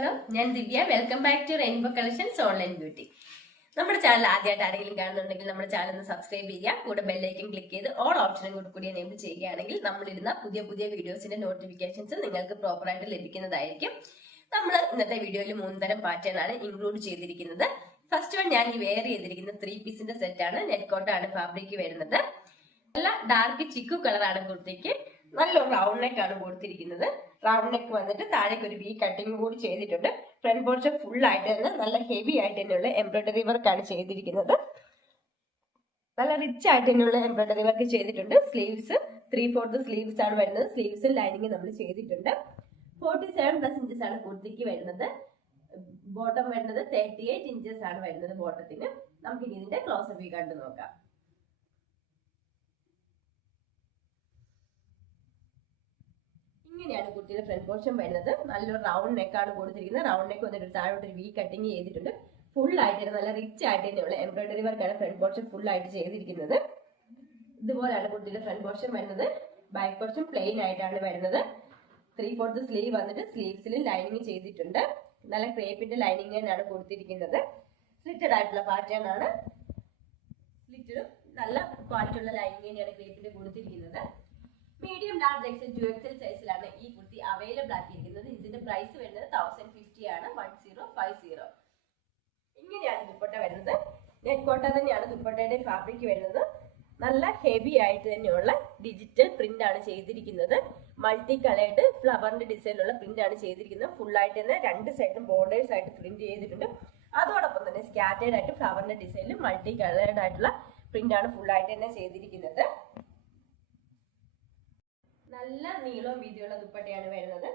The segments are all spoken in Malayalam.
ഹലോ, ഞാൻ Divya. Welcome back to rainbow collections online beauty. നമ്മുടെ ചാനൽ ആദ്യമായിട്ട് ആരെങ്കിലും കാണുന്നുണ്ടെങ്കിൽ നമ്മുടെ ചാനൽ ഒന്ന് സബ്സ്ക്രൈബ് ചെയ്യുക. കൂടെ ബെല്ലൈക്കൻ ക്ലിക്ക് ചെയ്ത് ഓൾ ഓപ്ഷനും കൂടി എനേബിൾ ചെയ്യുകയാണെങ്കിൽ നമ്മളിടുന്ന പുതിയ പുതിയ വീഡിയോസിന്റെ നോട്ടിഫിക്കേഷൻസ് നിങ്ങൾക്ക് പ്രോപ്പറായിട്ട് ലഭിക്കുന്നതായിരിക്കും. നമ്മൾ ഇന്നത്തെ വീഡിയോയിൽ 3 തരം പാറ്റേൺ ആണ് ഇൻക്ലൂഡ് ചെയ്തിരിക്കുന്നത്. ഫസ്റ്റ് വൺ ഞാൻ ഈ വെയർ ചെയ്തിരിക്കുന്ന 3 പീസിന്റെ സെറ്റ് ആണ്. നെറ്റ് കോട്ടാണ് ഫാബ്രിക് വരുന്നത്. നല്ല ഡാർക്ക് ചിക്കു കളറാണ് കുർത്തിക്ക്. നല്ലൊരു റൗണ്ട് നെക്ക് ആണ് കൊടുത്തിരിക്കുന്നത്. റൗണ്ട് നെക്ക് വന്നിട്ട് താഴേക്ക് ഒരു വി കട്ടിങ് കൂടി ചെയ്തിട്ടുണ്ട്. ഫ്രണ്ട് പോർഷൻ ഫുൾ ആയിട്ട് തന്നെ നല്ല ഹെവി ആയിട്ട് തന്നെയുള്ള എംബ്രോയിഡറി വർക്ക് ആണ് ചെയ്തിരിക്കുന്നത്. നല്ല റിച്ച് ആയിട്ട് തന്നെയുള്ള എംബ്രോയിഡറി വർക്ക് ചെയ്തിട്ടുണ്ട്. സ്ലീവ്സ് 3/4 സ്ലീവ്സ് ആണ് വരുന്നത്. സ്ലീവ്സ് ലൈനിങ് നമ്മൾ ചെയ്തിട്ടുണ്ട്. 47+ ഇഞ്ചസ് ആണ് കുർത്തിക്ക് വരുന്നത്. ബോട്ടം വരുന്നത് 38 ഇഞ്ചസ് ആണ് വരുന്നത് ബോട്ടത്തിന്. നമുക്ക് ഇനി ഇതിന്റെ ക്ലോസർ വ്യൂ കണ്ടു നോക്കാം. ഇങ്ങനെയാണ് കുർത്തിയുടെ ഫ്രണ്ട് പോർഷൻ വരുന്നത്. നല്ലൊരു റൗണ്ട് നെക്ക് ആണ് കൊടുത്തിരിക്കുന്നത്. റൗണ്ട് നെക്ക് വന്നിട്ട് താഴോട്ട് ഒരു വി കട്ടിങ് ചെയ്തിട്ടുണ്ട്. ഫുൾ ആയിട്ട് നല്ല റിച്ച് ആയിട്ട് തന്നെയുള്ള എംബ്രോയിഡറി വർക്കാണ് ഫ്രണ്ട് പോർഷൻ ഫുൾ ആയിട്ട് ചെയ്തിരിക്കുന്നത്. ഇതുപോലെയാണ് കുർത്തിയുടെ ഫ്രണ്ട് പോർഷൻ വരുന്നത്. ബാക്ക് പോർഷൻ പ്ലെയിൻ ആയിട്ടാണ് വരുന്നത്. 3/4 സ്ലീവ് വന്നിട്ട് സ്ലീവ്സിൽ ലൈനിങ് ചെയ്തിട്ടുണ്ട്. നല്ല ക്രേപ്പിന്റെ ലൈനിങ് തന്നെയാണ് കൊടുത്തിരിക്കുന്നത്. സ്ലിറ്റഡ് ആയിട്ടുള്ള പാറ്റേൺ ആണ്. സ്ലിറ്റഡും നല്ല ക്വാളിറ്റി ഉള്ള ലൈനിങ് തന്നെയാണ് ക്രേപ്പിന്റെ കൊടുത്തിരിക്കുന്നത്. മീഡിയം ലാർജ് എക്സൽ 2XL സൈസിലാണ് ഈ കുർത്തി അവൈലബിൾ ആക്കിയിരിക്കുന്നത്. ഇതിന്റെ പ്രൈസ് വരുന്നത് 1050 ആണ്. 1050. ഇങ്ങനെയാണ് ദുപ്പട്ട വരുന്നത്. നെറ്റ് കോട്ട തന്നെയാണ് ദുപ്പട്ടയുടെ ഫാബ്രിക് വരുന്നത്. നല്ല ഹെവി ആയിട്ട് തന്നെയുള്ള ഡിജിറ്റൽ പ്രിന്റ് ആണ് ചെയ്തിരിക്കുന്നത്. മൾട്ടി കളേർഡ് ഫ്ലവറിന്റെ ഡിസൈനിലുള്ള പ്രിന്റ് ആണ് ചെയ്തിരിക്കുന്നത്. ഫുൾ ആയിട്ട് തന്നെ 2 സൈഡും ബോർഡേഴ്സ് ആയിട്ട് പ്രിന്റ് ചെയ്തിട്ടുണ്ട്. അതോടൊപ്പം തന്നെ സ്കാറ്റേർഡ് ആയിട്ട് ഫ്ലവറിന്റെ ഡിസൈനിൽ മൾട്ടി കളേർഡ് ആയിട്ടുള്ള പ്രിന്റ് ആണ് ഫുൾ ആയിട്ട് തന്നെ ചെയ്തിരിക്കുന്നത്. നല്ല നീളവും വീതിയുള്ള ദുപ്പട്ടയാണ് വരുന്നത്.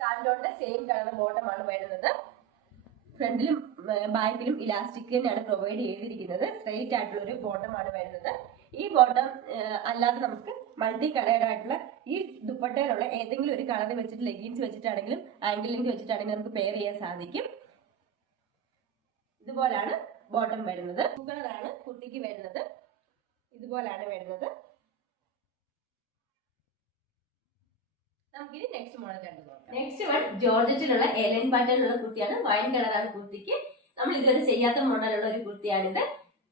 സാൻഡോണിന്റെ സെയിം കളർ ബോട്ടം ആണ് വരുന്നത്. ഫ്രണ്ടിലും ബാക്കിലും ഇലാസ്റ്റിക് തന്നെയാണ് പ്രൊവൈഡ് ചെയ്തിരിക്കുന്നത്. സ്ട്രെയിറ്റ് ആയിട്ടുള്ള ഒരു ബോട്ടം ആണ് വരുന്നത്. ഈ ബോട്ടം അല്ലാതെ നമുക്ക് മൾട്ടി കളേർഡ് ആയിട്ടുള്ള ഈ ദുപ്പട്ടയിലുള്ള ഏതെങ്കിലും ഒരു കളർ വെച്ചിട്ട് ലെഗിൻസ് വെച്ചിട്ടാണെങ്കിലും ആംഗിൾ ലെങ്ത് വെച്ചിട്ടാണെങ്കിലും നമുക്ക് പെയർ ചെയ്യാൻ സാധിക്കും. ഇതുപോലാണ് ബോട്ടം വരുന്നത്. കളറാണ് കുർത്തിക്ക് വരുന്നത്. ഇതുപോലാണ് വരുന്നത്. നമുക്കിനി നെക്സ്റ്റ് മോഡൽ കണ്ടു നോക്കാം. നെക്സ്റ്റ് വൺ ജോർജറ്റിലുള്ള എലൻ പാറ്റേണിലുള്ള കുർത്തിയാണ്. വൈൻ കളറാണ് കുർത്തിക്ക്. നമ്മൾ ഇതുവരെ ചെയ്യാത്ത മോഡലുള്ള ഒരു കുർത്തിയാണിത്.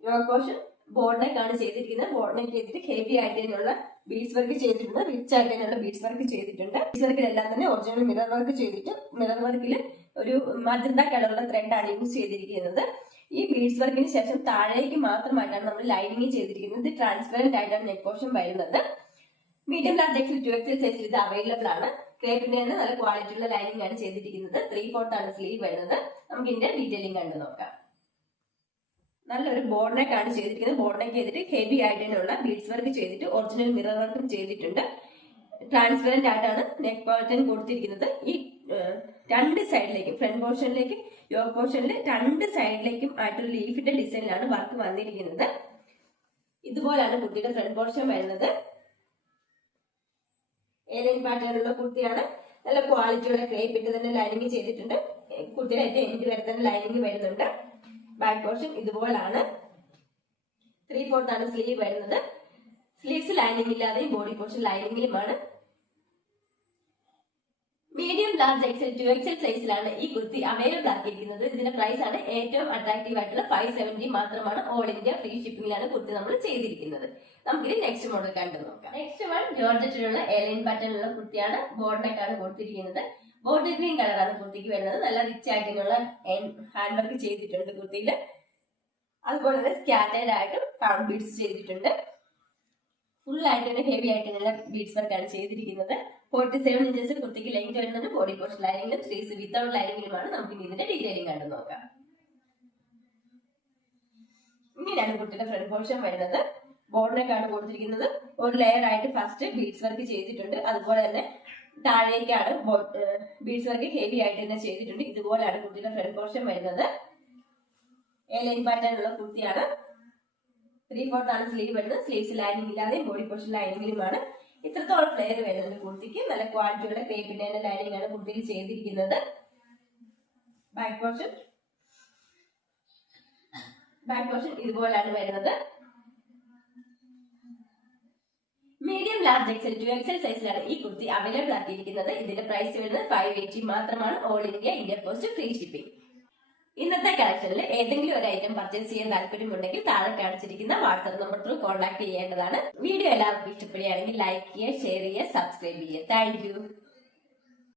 യോക്ക് പോർഷൻ ബോർഡ് നെക്ക് ആണ് ചെയ്തിരിക്കുന്നത്. ബോർഡ് നെക്ക് ചെയ്തിട്ട് ഹെവി ആയിട്ട് തന്നെയുള്ള ബീഡ്സ് വർക്ക് ചെയ്തിട്ടുണ്ട്. റിച്ച് ആയിട്ട് തന്നെയുള്ള ബീഡ്സ് വർക്ക് ചെയ്തിട്ടുണ്ട്. ബീഡ്സ് വർക്കിലെല്ലാം തന്നെ ഒറിജിനൽ മിറർ വർക്ക് ചെയ്തിട്ട് മിറർ വർക്കിൽ ഒരു മജന്ത കളറുള്ള ത്രെഡ് ആണ് യൂസ് ചെയ്തിരിക്കുന്നത്. ഈ ബീഡ്സ് വർക്കിന് ശേഷം താഴേക്ക് മാത്രമായിട്ടാണ് നമ്മൾ ലൈനിങ് ചെയ്തിരിക്കുന്നത്. ഇത് ട്രാൻസ്പെറന്റ് ആയിട്ടാണ് നെക്ക് പോർഷൻ വരുന്നത്. മീഡിയം ലാർജ് എക്സൽ 2XL സൈസിൽ ഇത് അവൈലബിൾ ആണ്. ക്രേപ്പിന്റെ തന്നെ നല്ല ക്വാളിറ്റി ഉള്ള ലൈനിങ് ആണ് ചെയ്തിരിക്കുന്നത്. 3/4 ആണ് സ്ലീവ് വരുന്നത്. നമുക്ക് ഇതിന്റെ ഡീറ്റെയിലിംഗ് കണ്ടു നോക്കാം. നല്ലൊരു ബോർഡ് നെക്ക് ആണ് ചെയ്തിരിക്കുന്നത്. ബോർഡ് നെക്ക് ചെയ്തിട്ട് ഹെവി ആയിട്ട് തന്നെയുള്ള ബീഡ്സ് വർക്ക് ചെയ്തിട്ട് ഒറിജിനൽ മിറർ വർക്കും ചെയ്തിട്ടുണ്ട്. ട്രാൻസ്പെറന്റ് ആയിട്ടാണ് നെക്ക് പാറ്റേൺ കൊടുത്തിരിക്കുന്നത്. ഈ 2 സൈഡിലേക്കും ഫ്രണ്ട് പോർഷനിലേക്കും യോക്ക് പോർഷനിൽ 2 സൈഡിലേക്കും ആയിട്ടൊരു ലീഫിന്റെ ഡിസൈനിലാണ് വർക്ക് വന്നിരിക്കുന്നത്. ഇതുപോലാണ് കുട്ടിയുടെ ഫ്രണ്ട് പോർഷൻ വരുന്നത്. ഏലൈൻ പാറ്റേണിലുള്ള കുർത്തിയാണ്. നല്ല ക്വാളിറ്റിയുള്ള ക്രേപ്പ് ഇട്ട് തന്നെ ലൈനിങ് ചെയ്തിട്ടുണ്ട്. കുർത്തിയുടെ ഏറ്റവും എൻഡ് വരെ തന്നെ ലൈനിങ് വരുന്നുണ്ട്. Back portion ഇതുപോലാണ്. 3/4 ആണ് സ്ലീവ് വരുന്നത്. സ്ലീവ്സ് ലൈനിങ് ഇല്ലാതെയും ബോഡി പോർഷൻ ലൈനിങ്ങിലുമാണ്. മീഡിയം ലാർജ് എക്സൽ 2XL സൈസിലാണ് ഈ കുർത്തി അവൈലബിൾ ആക്കിയിരിക്കുന്നത്. ഇതിന്റെ പ്രൈസ് ആണ് ഏറ്റവും അട്രാക്റ്റീവ് ആയിട്ടുള്ള 570 മാത്രമാണ്. ഓൾ ഇന്ത്യ ഫ്രീ ഷിപ്പിംഗിലാണ് കുർത്തി നമ്മൾ ചെയ്തിരിക്കുന്നത്. നമുക്കിത് നെക്സ്റ്റ് മോഡൽ കണ്ടു നോക്കാം. നെക്സ്റ്റ് വൺ ജോർജറ്റിലുള്ള എലൈൻ പാറ്റേണിലുള്ള കുർത്തിയാണ്. ബോർഡ് നെക്ക് ആണ് കൊടുത്തിരിക്കുന്നത്. ബോട്ടിൽ ഗ്രീൻ കളറാണ് കുർത്തിക്ക് വരുന്നത്. നല്ല റിച്ച് ആയിട്ടുള്ള ഹാൻഡ് വർക്ക് ചെയ്തിട്ടുണ്ട് കുർത്തിയിൽ. അതുപോലെ തന്നെ സ്കാറ്റേർഡ് ആയിട്ടും റൗണ്ട് ബീഡ്സ് ചെയ്തിട്ടുണ്ട്. ഫുൾ ആയിട്ട് തന്നെ ഹെവി ആയിട്ടുള്ള ബീഡ്സ് വർക്കാണ് ചെയ്തിരിക്കുന്നത്. 47 ഇഞ്ചസിൽ കുർത്തിക്ക് ലെങ്ത് വരുന്നുണ്ട്. ബോഡി പോർഷൻ ലൈനിങ്ങിലും സ്ലീവ്സ് വിത്തൗട്ട് ലൈനിങ്ങിലുമാണ്. നമുക്ക് ഇതിന്റെ ഡീറ്റെയിലിംഗ് കണ്ടു നോക്കാം. ഇങ്ങനെയാണ് കുർത്തിയുടെ ഫ്രണ്ട് പോർഷൻ വരുന്നത്. ബോർഡ് നെക്ക് ആണ് കൊടുത്തിരിക്കുന്നത്. ഒരു ലെയർ ആയിട്ട് ഫസ്റ്റ് ബീഡ്സ് വർക്ക് ചെയ്തിട്ടുണ്ട്. അതുപോലെ തന്നെ താഴേക്കാണ് ബീഡ്സ് വർക്ക് ഹെവി ആയിട്ട് തന്നെ ചെയ്തിട്ടുണ്ട്. ഇതുപോലെയാണ് കുർത്തിയുടെ ഫ്രണ്ട് പോർഷൻ വരുന്നത്. എലൈൻ പാറ്റേണിലുള്ള കുർത്തിയാണ്. 3/4 ആണ് സ്ലീവ് വരുന്നത്. സ്ലീവ്സ് ലൈനിങ് ഇല്ലാതെ ബോഡി പോർഷൻ ലൈനിങ്ങിലുമാണ്. ഇത്രത്തോളം ഫ്ലെയർ വരുന്നുണ്ട് കുർത്തിക്ക്. നല്ല ക്വാളിറ്റിയുള്ള ക്രേപ്പിന്റെ ലൈനിങ് ആണ് കുർത്തിയിൽ ചെയ്തിരിക്കുന്നത്. ബാക്ക് പോർഷൻ ഇതുപോലാണ് വരുന്നത്. മീഡിയം ലാർജ് എക്സൽ 2XL സൈസിലാണ് ഈ കുർത്തി അവൈലബിൾ ആക്കിയിരിക്കുന്നത്. ഇതിന്റെ പ്രൈസ് വരുന്നത് 580 മാത്രമാണ്. All India India post free shipping. ഇന്നത്തെ കളക്ഷനിൽ ഏതെങ്കിലും ഒരു ഐറ്റം പർച്ചേസ് ചെയ്യാൻ താല്പര്യമുണ്ടെങ്കിൽ താഴെ കാണിച്ചിരിക്കുന്ന വാട്സ്ആപ്പ് നമ്പർ ത്രൂ കോൺടാക്ട് ചെയ്യേണ്ടതാണ്. വീഡിയോ എല്ലാവർക്കും ഇഷ്ടപ്പെടുകയാണെങ്കിൽ ലൈക്ക് ചെയ്യുക, ഷെയർ ചെയ്യുക, സബ്സ്ക്രൈബ് ചെയ്യുക. Thank you.